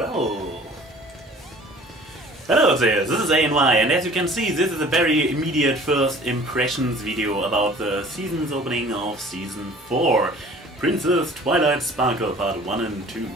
Well, hello there, this is AnY, and as you can see, this is a very immediate first impressions video about the season's opening of Season 4, Princess Twilight Sparkle Part 1 and 2.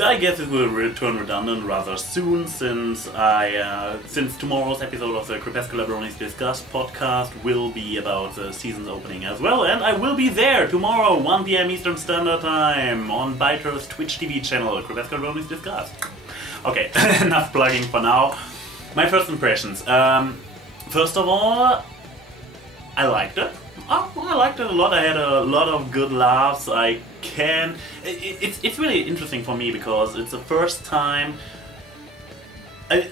I guess it will return redundant rather soon, since tomorrow's episode of the CBD Discussed podcast will be about the season's opening as well, and I will be there tomorrow, 1 PM Eastern Standard Time, on byter's Twitch TV channel, CBD Discussed. Okay, enough plugging for now. My first impressions. First of all, I liked it. I liked it a lot. I had a lot of good laughs. It's really interesting for me because it's the first time I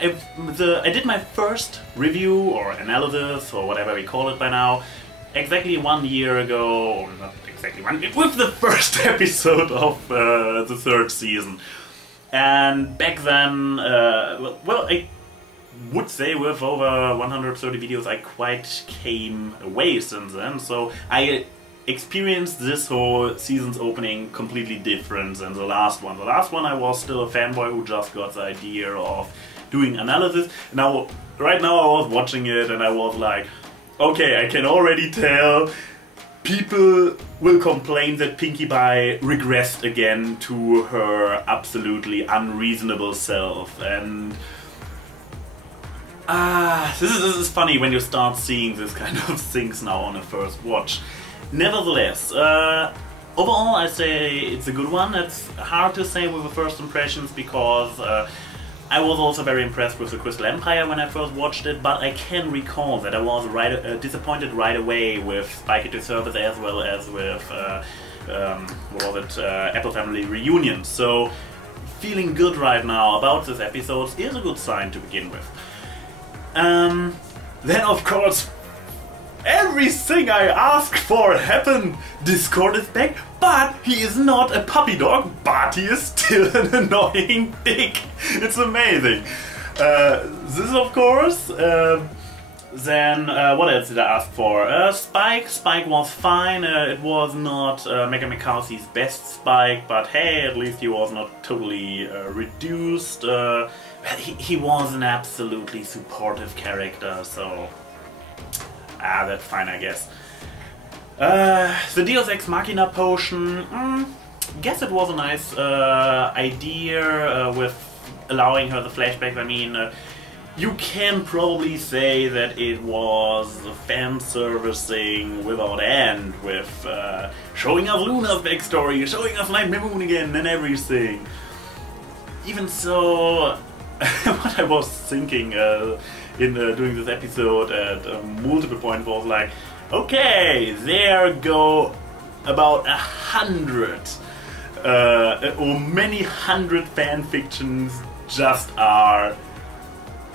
did my first review or analysis or whatever we call it by now exactly 1 year ago, or not exactly one, with the first episode of the third season. And back then, well, I would say with over 130 videos I quite came away since then, so I experienced this whole season's opening completely different than the last one. The last one I was still a fanboy who just got the idea of doing analysis. Now, right now I was watching it and I was like, okay, I can already tell people will complain that Pinkie Pie regressed again to her absolutely unreasonable self, and this is funny when you start seeing this kind of things now on a first watch. Nevertheless, overall I say it's a good one. It's hard to say with the first impressions because I was also very impressed with the Crystal Empire when I first watched it, but I can recall that I was disappointed right away with Spike Into Service as well as with Apple Family Reunion. So feeling good right now about this episode is a good sign to begin with. Then of course everything I asked for happened. Discord is back, but he is not a puppy dog, but he is still an annoying dick. It's amazing. This of course. Then what else did I ask for? Spike was fine. It was not Megan McCarthy's best Spike, but hey, at least he was not totally reduced. He was an absolutely supportive character, so that's fine, I guess. The Deus Ex Machina potion, guess it was a nice idea with allowing her the flashbacks. I mean, you can probably say that it was fan servicing without end, with showing us Luna's backstory, showing us Night Moon again and everything. Even so, what I was thinking in doing this episode at multiple points was like, okay, there go about 100 or many hundred fanfictions just are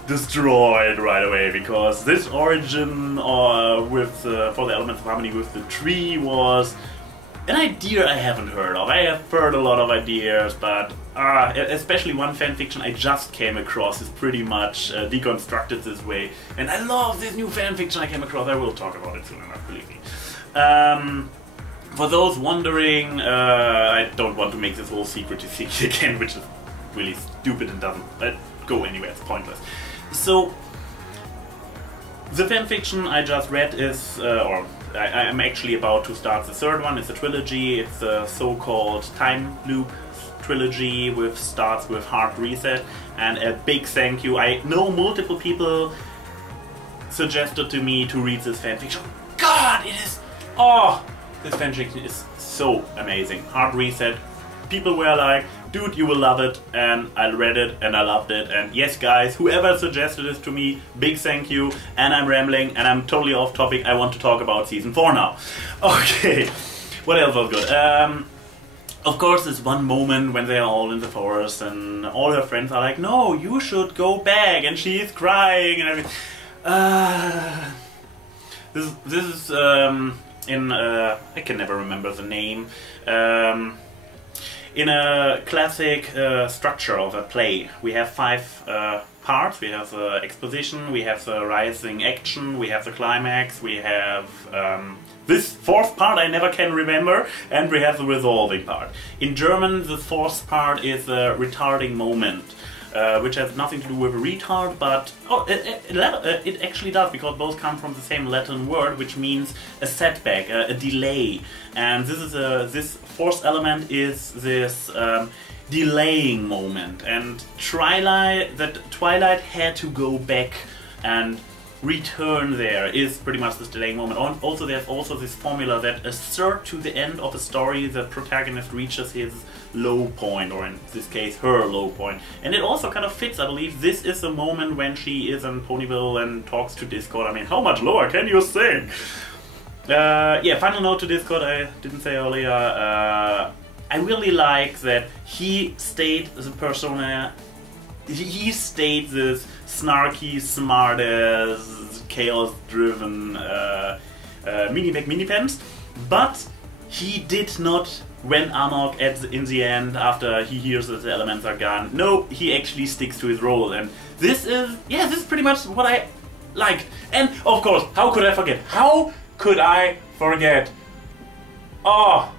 destroyed right away, because this origin for the Elements of Harmony with the tree was an idea I haven't heard of. I have heard a lot of ideas, but especially one fanfiction I just came across is pretty much deconstructed this way. And I love this new fanfiction I came across. I will talk about it soon enough, believe me. For those wondering, I don't want to make this whole secret to secret again, which is really stupid and doesn't go anywhere, it's pointless. So, the fanfiction I just read is, I'm actually about to start the third one. It's a trilogy. It's a so-called time loop trilogy, starts with Hard Reset, and a big thank you. I know multiple people suggested to me to read this fanfiction. God, this fanfiction is so amazing. Hard Reset. People were like, dude, you will love it, and I read it and I loved it, and yes guys, whoever suggested this to me, big thank you. And I'm rambling and I'm totally off topic. I want to talk about Season 4 now. Okay, what else was good? Of course, there's one moment when they are all in the forest and all her friends are like, no, you should go back, and she is crying and everything. This is I can never remember the name. In a classic structure of a play, we have five parts. We have the exposition, we have the rising action, we have the climax, we have this fourth part I never can remember, and we have the resolving part. In German, the fourth part is the retarding moment, which has nothing to do with retard, but it actually does, because both come from the same Latin word, which means a setback, a delay. And this is this fourth element is this delaying moment. And Twilight had to go back and return there is pretty much this delaying moment. Also, there's also this formula that a third to the end of a story, the protagonist reaches his low point, or in this case, her low point. And it also kind of fits, I believe. This is the moment when she is in Ponyville and talks to Discord. I mean, how much lower can you sing? Yeah, final note to Discord, I didn't say earlier. I really like that he stayed the persona. He stayed this snarky, smart-ass, chaos-driven mini-pants, but he did not went amok in the end after he hears that the elements are gone. No, he actually sticks to his role, and this is pretty much what I liked. And of course, how could I forget? How could I forget? Oh,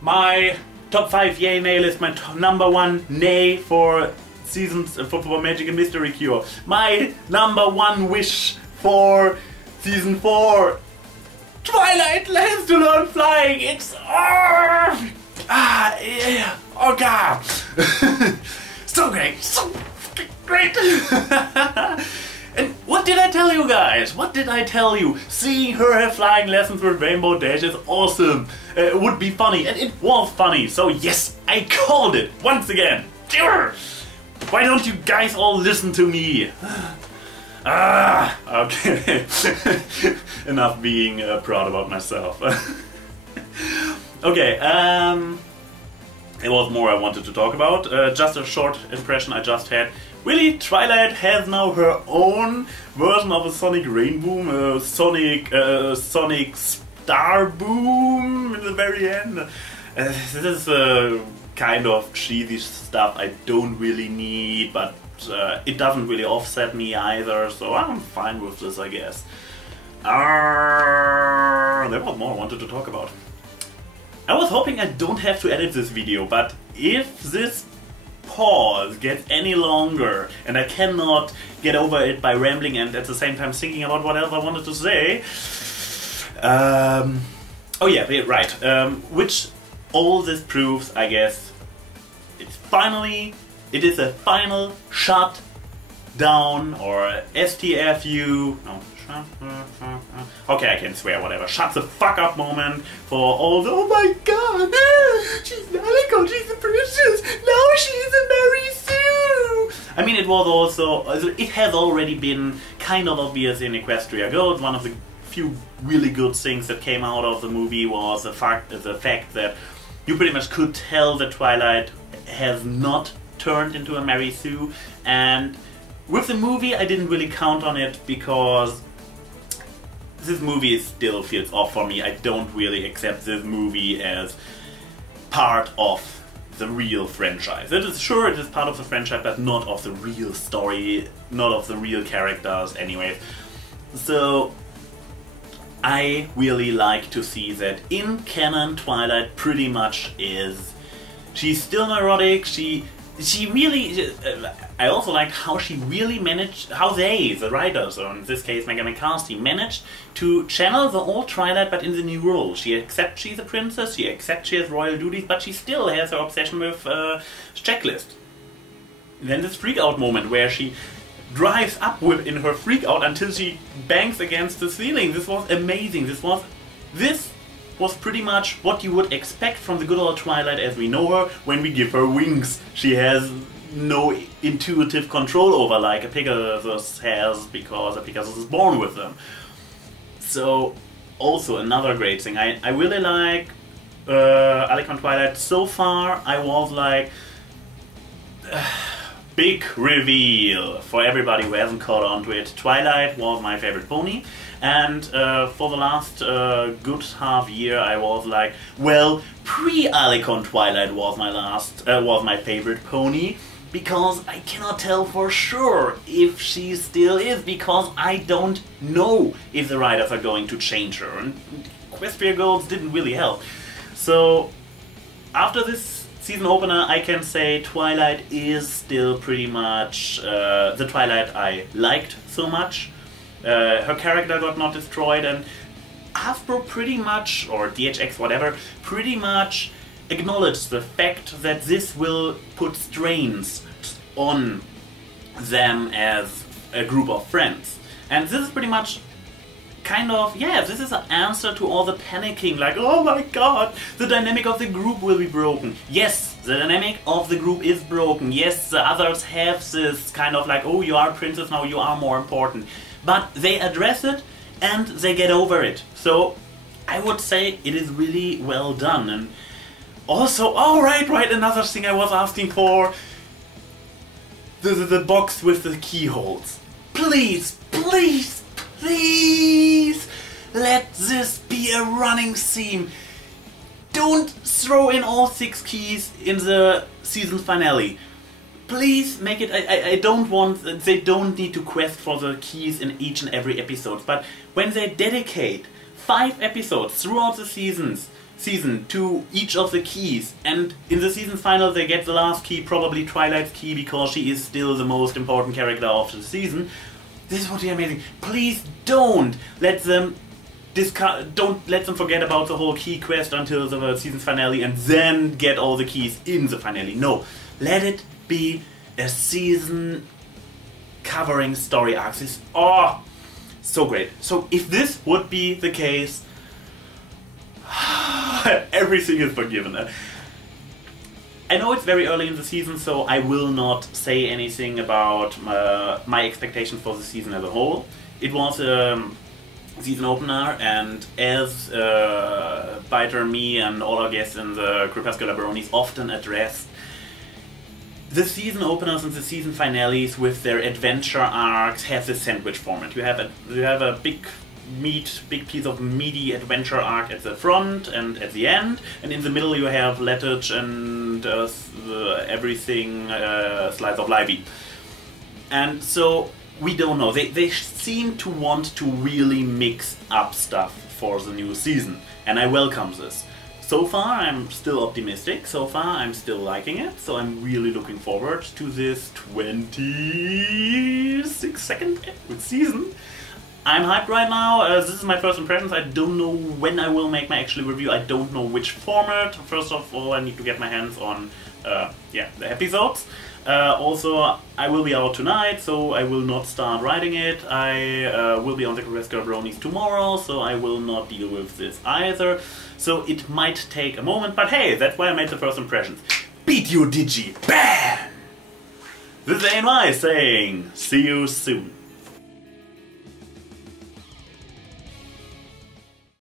my top 5 yay nay list, my number 1 nay for seasons for Magic and Mystery Cure. My number 1 wish for season 4. Twilight has to learn flying. It's yeah. Oh god. So great. So great. And what did I tell you guys? What did I tell you? Seeing her have flying lessons with Rainbow Dash is awesome. It would be funny, and it was funny. So yes, I called it once again. Why don't you guys all listen to me? Okay. Enough being proud about myself. Okay, there was more I wanted to talk about. Just a short impression I just had. Really, Twilight has now her own version of a Sonic Rainboom, Sonic Star Boom in the very end. This is kind of cheesy stuff I don't really need, but it doesn't really offset me either, so I'm fine with this, I guess. There was more I wanted to talk about. I was hoping I don't have to edit this video, but if this pause gets any longer and I cannot get over it by rambling and at the same time thinking about what else I wanted to say, oh yeah, right, which all this proves, I guess, it is a final shut down, or STFU, no, okay, I can swear, whatever, shut the fuck up moment for all the, oh my god, she's Nalico, she's a princess, now she's a Mary Sue! I mean, it was also, it has already been kind of obvious in Equestria Gold. One of the few really good things that came out of the movie was the fact that you pretty much could tell that Twilight has not turned into a Mary Sue, and with the movie I didn't really count on it because this movie still feels off for me. I don't really accept this movie as part of the real franchise. It is part of the franchise, but not of the real story, not of the real characters anyways. So I really like to see that in canon Twilight pretty much is, she's still neurotic, she really, I also like how she really managed, how they, the writers, or in this case Megan McCarthy, managed to channel the old Twilight but in the new role. She accepts she's a princess, she accepts she has royal duties, but she still has her obsession with checklist. Then this freak out moment where she drives up in her freak out until she bangs against the ceiling. This was amazing. This was pretty much what you would expect from the good old Twilight as we know her when we give her wings. She has no intuitive control over like a Pegasus has, because a Pegasus is born with them. So, also another great thing. I really like Alicon Twilight. So far I was like, big reveal for everybody who hasn't caught on to it. Twilight was my favorite pony. And for the last good half year I was like, well, pre-Alicon Twilight was my favorite pony. because I cannot tell for sure if she still is, because I don't know if the writers are going to change her, and Equestria Girls didn't really help. So after this season opener, I can say Twilight is still pretty much the Twilight I liked so much. Her character got not destroyed, and Hasbro pretty much, or DHX whatever, pretty much acknowledged the fact that this will put strains on them as a group of friends. And this is pretty much kind of, yeah, this is an answer to all the panicking, like, oh my god, the dynamic of the group will be broken. Yes, the dynamic of the group is broken. Yes, the others have this kind of like, oh, you are a princess now, you are more important. But they address it and they get over it. So I would say it is really well done. And also, oh right, another thing I was asking for, the box with the keyholes. Please, please, please, let this be a running theme. Don't throw in all 6 keys in the season finale. Please make it, I don't want, they don't need to quest for the keys in each and every episode, but when they dedicate 5 episodes throughout the season to each of the keys, and in the season final they get the last key, probably Twilight's key, because she is still the most important character of the season, this would be amazing. Please don't let them forget about the whole key quest until the season finale and then get all the keys in the finale. No, let it be a season covering story arcs. It's, oh, so great. So if this would be the case, everything is forgiven. I know it's very early in the season, so I will not say anything about my expectations for the season as a whole. It was a season opener, and as Byter, me, and all our guests in the Crepuscular Baronis often addressed, the season openers and the season finales with their adventure arcs have this sandwich format. You have a big piece of meaty adventure arc at the front and at the end, and in the middle you have Lettich and everything Slice of Livy. And so we don't know. They seem to want to really mix up stuff for the new season, and I welcome this. So far I'm still optimistic, so far I'm still liking it, so I'm really looking forward to this 26nd season. I'm hyped right now. This is my first impressions. I don't know when I will make my actual review. I don't know which format. First of all, I need to get my hands on the episodes. Also, I will be out tonight, so I will not start writing it. I will be on the Crepuscular Baronis tomorrow, so I will not deal with this either. So it might take a moment, but hey, that's why I made the first impressions. Beat you, Digi! Bam! This is AnY saying, see you soon.